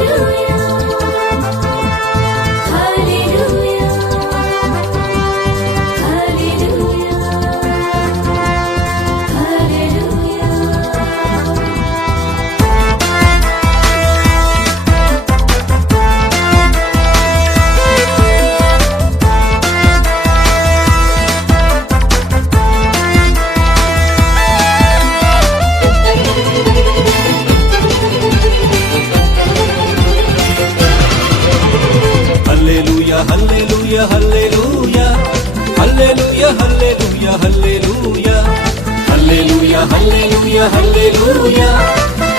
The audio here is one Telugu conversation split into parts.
you. హల్లెలూయా హల్లెలూయా. హల్లెలూయా హల్లెలూయా హల్లెలూయా. హల్లెలూయా హల్లెలూయా హల్లెలూయా.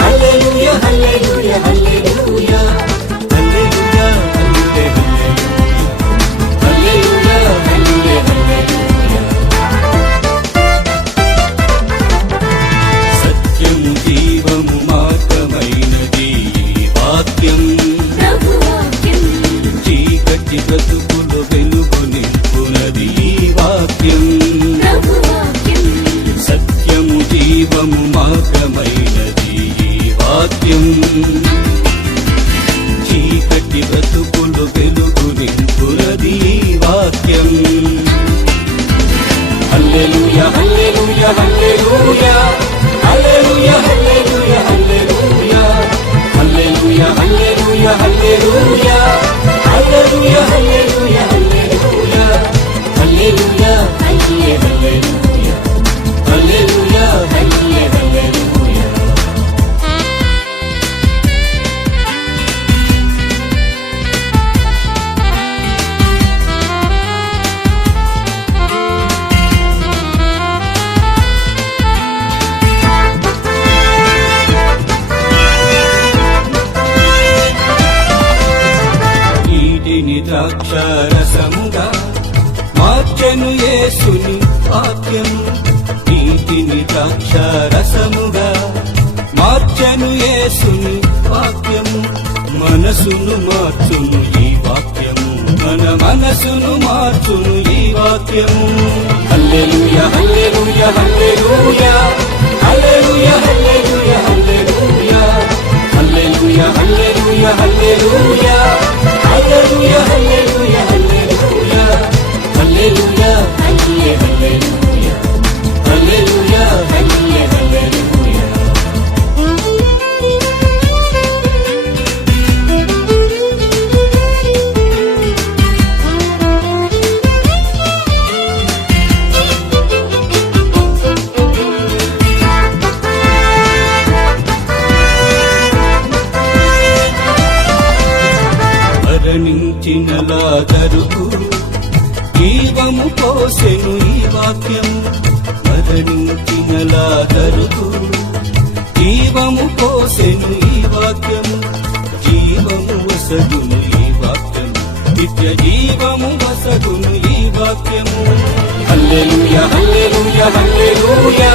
హల్లెలూయా హల్లెలూయా హల్లెలూయా. హల్లెలూయా హల్లెలూయా హల్లెలూయా. హల్లెలూయా సత్యము జీవము మాత్రమైనది. వాక్యం చీకటి బ్రతుకులు వెలుగు నింపునది ఈ వాక్యం. నీటిని ద్రాక్షరసముగా మార్చెను యేసుని వాక్యము నీటిని ద్రాక్షరసముగా మార్చెను యేసుని వాక్యము మనసును మార్చును ఈ వాక్యము. మన మనసును మార్చును ఈ వాక్యము. హల్లెలూయా హల్లెలూయా హల్లెలూయా హల్లెలూయా. హల్లెలూయా హల్లెలూయా. మరణించిన లాజరుకు జీవము పోసెను ఈ వాక్యము మరణించిన లాజరుకు జీవము పోసెను ఈ వాక్యము జీవము వసగును ఈ వాక్యము నిత్య జీవము వసగును ఈ వాక్యము. హల్లెలూయా హల్లెలూయా హల్లెలూయా.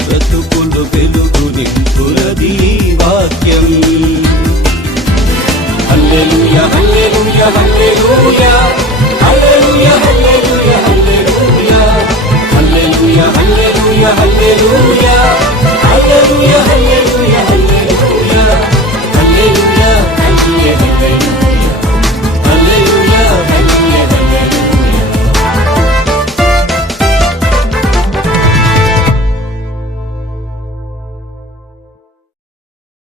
బ్రతుకు